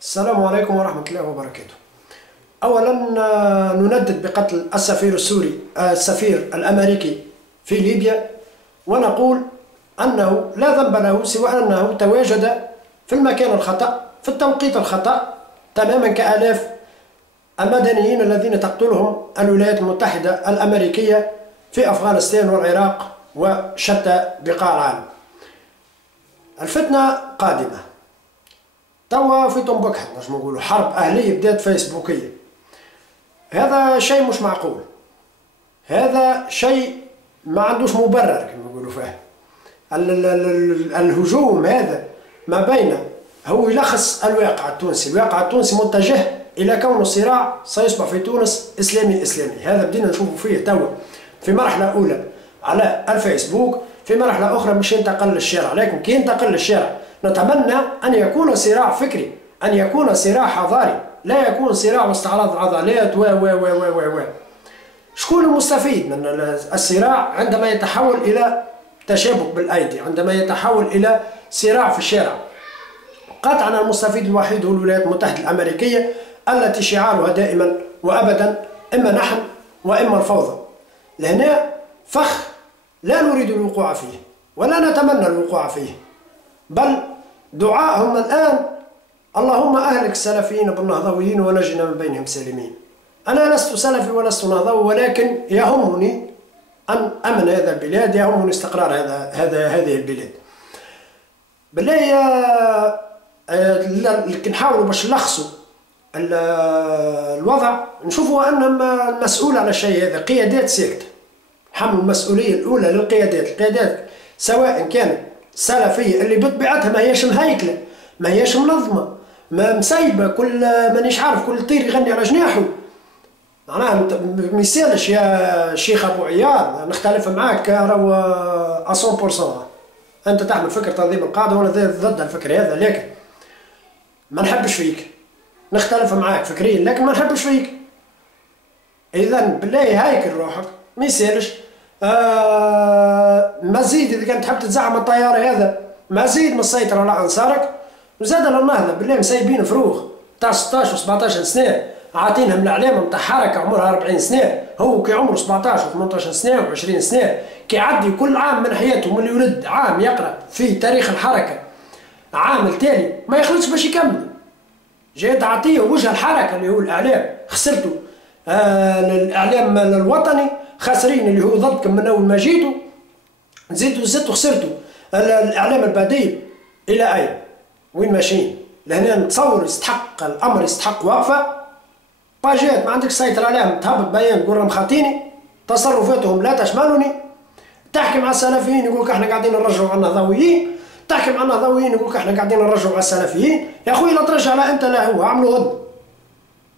السلام عليكم ورحمة الله وبركاته. أولا نندد بقتل السفير السوري السفير الأمريكي في ليبيا، ونقول أنه لا ذنب له سوى أنه تواجد في المكان الخطأ في التوقيت الخطأ تماما كآلاف المدنيين الذين تقتلهم الولايات المتحدة الأمريكية في أفغانستان والعراق وشتى بقاع العالم. الفتنة قادمة توا في طنبكها، نجم نقولوا حرب أهلية بدات فيسبوكية. هذا شيء مش معقول، هذا شيء ما عندوش مبرر كما نقولوا فيه. الهجوم هذا ما بين هو يلخص الواقع التونسي، الواقع التونسي متجه إلى كون الصراع سيصبح في تونس إسلامي. هذا بدينا نشوفوا فيه توا في مرحلة أولى على الفيسبوك، في مرحلة أخرى مش ينتقل للشارع، لكن كي ينتقل للشارع نتمنى أن يكون صراع فكري، أن يكون صراع حضاري، لا يكون صراع واستعراض عضلات و شكون المستفيد من الصراع عندما يتحول إلى تشابك بالأيدي، عندما يتحول إلى صراع في الشارع؟ قطعا المستفيد الوحيد هو الولايات المتحدة الأمريكية التي شعارها دائما وأبدا إما نحن وإما الفوضى. لهنا فخ لا نريد الوقوع فيه ولا نتمنى الوقوع فيه، بل دعاءهم الآن اللهم أهلك السلفيين بالنهضويين ونجنا من بينهم سالمين. أنا لست سلفي ولست نهضوي، ولكن يهمني أن أمن هذا البلاد، يهمني استقرار هذه البلاد. بالله نحاولوا باش نلخصوا الوضع، نشوفوا أن المسؤول على الشيء هذا قيادات ساكتة. حمل المسؤولية الأولى للقيادات، القيادات سواء كانت سلفية اللي بطبيعتها ما هيش مهيكلة، ما هيش منظمة، ما مسيبة، كل مانيش عارف كل طير يغني على جناحه. معناها ما يسالش يا شيخ أبو عياض نختلف معاك راهو 100%. أنت تحمل فكر تنظيم القاعدة وأنا ضد الفكر هذا، لكن ما نحبش فيك. نختلف معاك فكريا لكن ما نحبش فيك. إذا بالله هيكل روحك، ما يسالش. مزيد إذا كانت تحب تتزعم الطيارة هذا، مزيد من السيطرة على أنصارك، وزاد للنهضة بالله مسيبين فروخ تاع 16 و 17 سنة، عاطينهم الإعلام نتاع حركة عمرها 40 سنة، هو كي عمره 17 و 18 سنة و 20 سنة كي يعدي كل عام من حياته من يولد عام يقرأ في تاريخ الحركة عام التالي ما يخلطش باش يكمل. جاي تعطيه وجه الحركة اللي هو الإعلام، خسرته الإعلام الوطني، خاسرين اللي هو ضدكم من أول ما جيتوا، زدتوا خسرتوا الإعلام البديل. إلى أين؟ وين ماشيين؟ لهنا نتصور يستحق الأمر، يستحق وقفة. باجات ما عندك سيطرة عليهم، تهبط بيان تقول راهم خاطيني، تصرفاتهم لا تشملني. تحكي مع السلفيين يقولك احنا قاعدين نرجعوا على النهضويين، تحكي مع النهضويين يقولك احنا قاعدين نرجعوا على السلفيين. يا خويا لا ترجع لا انت لا هو، عملوا غد.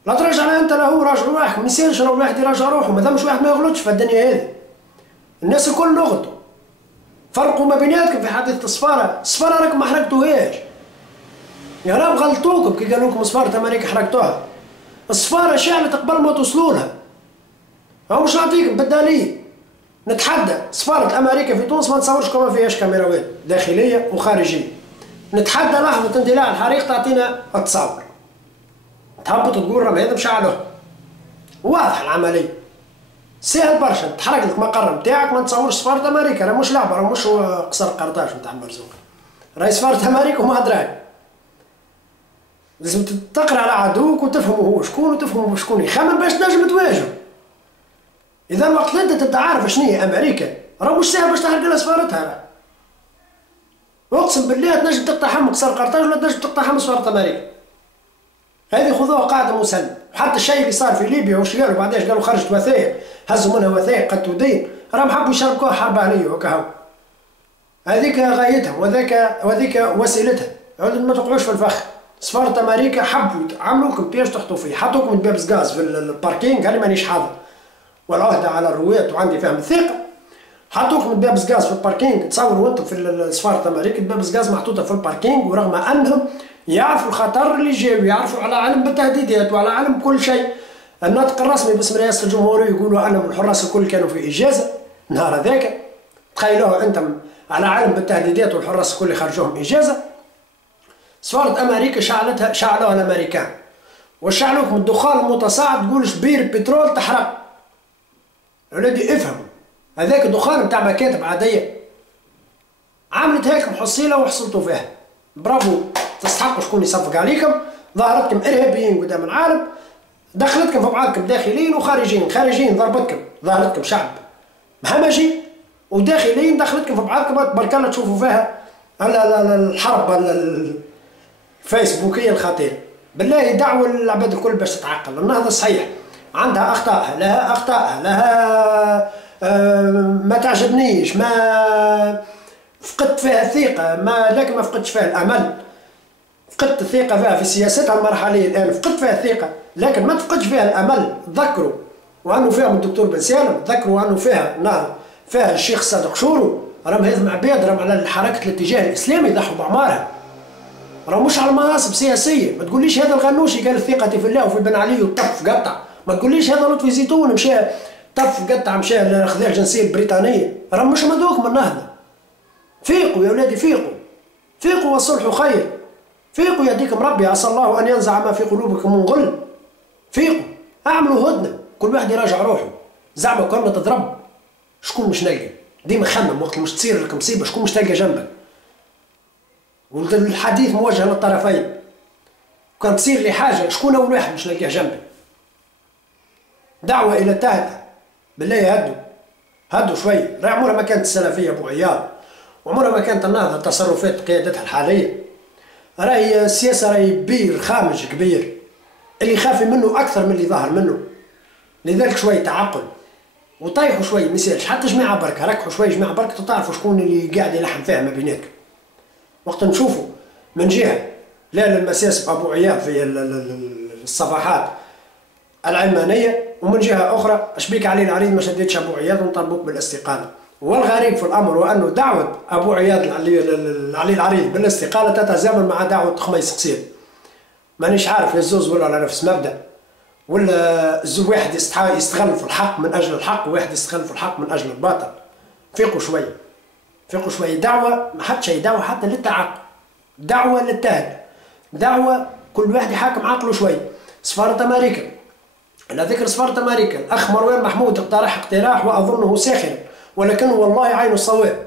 لا ترجع لا انت لا هو، راجعوا واحد، ما يسالش راه واحد يراجع روحه، مادامش واحد ما يغلطش في الدنيا هذه. الناس الكل نغلطوا. فرقوا ما بيناتكم في حادثة السفارة، السفارة راكم ما حرقتوهاش. يا رب غلطوكم كي قالوا لكم سفارة أمريكا حرقتوها. السفارة شعلت قبل ما توصلوا لها. هو مش نعطيكم بالدليل. نتحدى سفارة أمريكا في تونس ما نتصورش كما فيهاش كاميراوات داخلية وخارجية. نتحدى لحظة اندلاع الحريق تعطينا التصاور. تهبط تقول راهم هذا مشعلوه. واضح العملية. سهل برشا، تحرق لك مقر نتاعك ما نتصورش سفارة أمريكا، راه مش لعبة، راه مش قصر قرطاج نتاع المرزوق. راهي سفارة أمريكا وما دراك. لازم تقرا على عدوك وتفهموا هو شكون وتفهموا شكون يخمم باش تنجم تواجهه. إذا وقت اللي أنت تبدا عارف شنو هي أمريكا، راه مش ساهل باش تحرق لها سفارتها. أقسم بالله تنجم تقتحم قصر قرطاج ولا تنجم تقتحم سفارة أمريكا. هذه خذوها قاعدة مسلمة. وحتى الشيء اللي صار في ليبيا وش قالوا بعداش، قالوا خرجت وثائق، هزوا منها وثائق قد تدين، راهم حبوا يشاركوها حرب أهلية وكهو. هذيك غايتهم وذيك وسيلتها، ما تقعوش في الفخ. سفارة أمريكا حبوا عملوكم بياش تحطوا فيه، حطوكم بابس غاز في الباركينغ، قال لي مانيش حاضر والعهدة على الرواة وعندي فهم الثقة. حطوكم بابس غاز في الباركينغ، تصوروا انتم في سفارة أمريكا بابس غاز محطوطة في الباركينغ، ورغم أنهم يعرفوا الخطر اللي جاي ويعرفوا على علم بالتهديدات وعلى علم كل شيء. الناطق الرسمي باسم رئاسة الجمهورية يقولوا أن الحراس الكل كانوا في إجازة نهار هذاك. تخيلوها أنتم على علم بالتهديدات والحراس الكل خرجوهم إجازة. سفارة أمريكا شعلوها الأمريكان، وشعلوك من الدخان المتصاعد تقول شبير بترول تحرق. ولادي افهموا، هذاك الدخان بتاع مكاتب عادية عملت هيك محصيلة وحصلتوا فيها. برافو، تستحقوا شكون يصفق عليكم. ظهرتكم إرهابيين قدام العالم، دخلتكم في بعضكم داخليين وخارجيين. خارجيين ضربتكم، ظهرتكم شعب همجي، وداخليين دخلتكم في بعضكم تبارك الله تشوفوا فيها الحرب الفيسبوكية الخطيرة. بالله دعوة للعباد الكل باش تتعقل. النهضة صحيح عندها أخطائها، لها أخطائها، لها ما تعجبنيش، ما فقدت فيها الثقة، لكن ما فقدتش فيها الأمل. فقدت الثقة فيها في سياستها المرحلية الآن، فقدت فيها الثقة، لكن ما تفقدش فيها الأمل. تذكروا وأنه فيها من الدكتور بن سالم، تذكروا أنه فيها الشيخ صادق شورو، راهم هذم عباد راهم على حركة الاتجاه الإسلامي ضحوا بأعمارها، راهم مش على مناصب سياسية. ما تقوليش هذا الغنوشي قال ثقتي في الله وفي بن علي وطف قطع، ما تقوليش هذا لطفي زيتون مشى طف قطع مشى خذا الجنسية البريطانية. راهم مش مدوك من النهضة. فيقوا يا ولادي، فيقوا والصلح خير. فيقوا يهديكم ربي، عسى الله أن ينزع ما في قلوبكم من غل. فيقوا، اعملوا هدنة، كل واحد يراجع روحه. زعما كنا تضرب شكون مش نلقى؟ ديما خمم وقت مش تصير لك مصيبة شكون مش تلقى جنبك. والحديث موجه للطرفين، كان تصير لي حاجة شكون أول واحد مش نلقاه جنبي؟ دعوة إلى التهدئة، بالله هدوا شوي. راهي عمرها ما كانت السلفية أبو عيال، وعمرها ما كانت النهضة تصرفات قيادتها الحالية. راهي السياسة راهي بير خامج كبير، اللي خاف منه أكثر من اللي ظهر منه. لذلك شوي تعقل وطيحوا شوي، ما يسالش حتى جماعة بركة، ركحوا شوي جماعة بركة تعرفوا شكون اللي قاعد يلحم فيها ما بيناتكم. وقت نشوفوا من جهة لا للمساسب أبو عيال في الصفحات العلمانية، ومن جهة أخرى أشبيك علي العريض ما شديتش أبو عياد ونطالبوك بالاستقالة. والغريب في الأمر وأنه دعوة أبو عياد علي العريض بالاستقالة تتزامن مع دعوة خميس قصير. مانيش عارف الزوز ولا على نفس مبدأ، ولا الزوج واحد يستغل في الحق من أجل الحق، وواحد يستغل في الحق من أجل الباطل. فيقوا شوي. دعوة ما حد شيء، دعوة حتى للتعاقل، دعوة للتهدئة، دعوة كل واحد يحاكم عقله شوي. سفارة أمريكا، على ذكر سفارة أمريكا، الأخ مروان محمود اقترح اقتراح وأظنه ساخر ولكنه والله عين الصواب.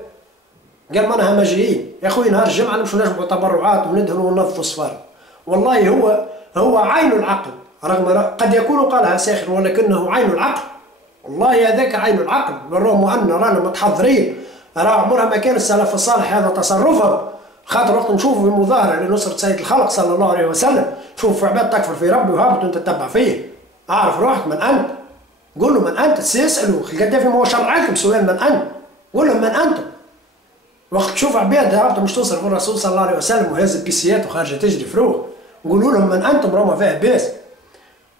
قال ما أنا همجيين يا أخوي، نهار الجمعة نمشوا نجمعوا تبرعات وندهنوا وننظفوا السفارة. والله هو عين العقل، رغم قد يكون قالها ساخر ولكنه عين العقل. والله هذاك عين العقل، بالرغم أن رانا متحضرين. راه عمرها ما كان السلف الصالح هذا تصرفهم. خاطر وقت نشوفوا في مظاهرة لنصرة سيد الخلق صلى الله عليه وسلم، شوف في عباد تكفر في ربي وهابط وانت تتبع فيه. اعرف روحك من انت، قول له من انت، سيسألوا القدافي ما هو شرعكم سؤال من انت، قول لهم من انتم. وقت تشوف عباد هابطوا مش توصل في الرسول صلى الله عليه وسلم وهز بيسيات وخارجه تجري فروغ، قولوا لهم من انتم، راهو ما فيها باس.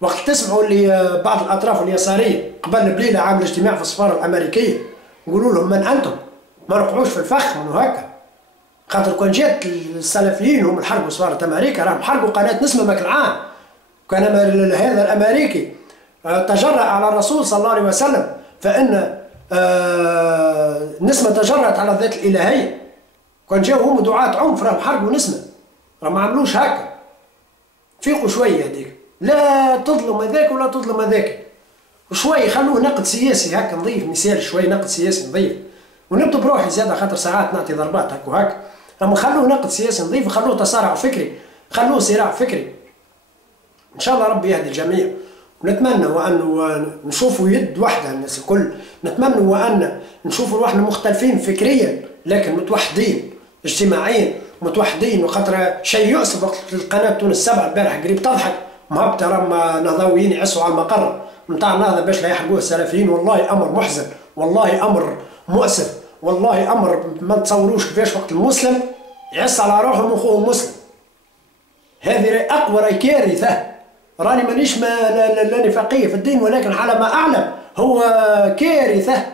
وقت تسمعوا اللي بعض الاطراف اليساريه قبل بليله عامل اجتماع في السفاره الامريكيه، قولوا لهم من انتم، ما نقعوش في الفخ من هكا. خاطر كون جات السلفيين هم حرقوا سفاره امريكا، راهم حرقوا قناه نسمه مكلعان. كان هذا الامريكي تجرأ على الرسول صلى الله عليه وسلم، فان نسمه تجرأت على الذات الالهيه. كان جاوا هم دعاة عنف راهم حرقوا نسمه، راهم ما عملوش هكا. فيقوا شويه هذيك، لا تظلم هذاك ولا تظلم هذاك، وشوي خلوه نقد سياسي هكا نظيف، مثال شوي نقد سياسي نظيف. ونبدو بروحي زياده خاطر ساعات نعطي ضربات هكا وهكا، اما خلوه نقد سياسي نظيف وخلوه تصارع فكري، خلوه صراع فكري. ان شاء الله ربي يهدي الجميع، ونتمنى وأن نشوفوا يد واحدة الناس الكل، نتمنى وأن نشوفوا روحنا مختلفين فكريا لكن متوحدين اجتماعيا متوحدين. وخاطر شيء يؤسف وقت القناة تونس 7 البارح قريب تضحك مهبطة راهم نهضويين يعسوا على المقر نتاع النهضة باش لا يحرقوه السلفيين. والله أمر محزن، والله أمر مؤسف، والله أمر ما تصوروش كيفاش وقت المسلم يعس على روحه وأخوه المسلم. هذه أقوى كارثة. راني مانيش لا نفاقية في الدين، ولكن على ما أعلم هو كارثة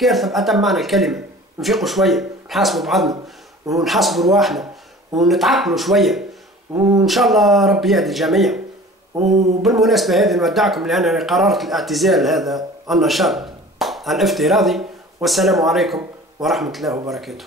بأتم معنى الكلمة. نفيقوا شوية، نحاسبوا بعضنا ونحاسبوا رواحنا ونتعقلوا شوية، وإن شاء الله ربي يهدي الجميع. وبالمناسبة هذه نودعكم لأنني قررت الاعتزال هذا النشاط الافتراضي، والسلام عليكم ورحمة الله وبركاته.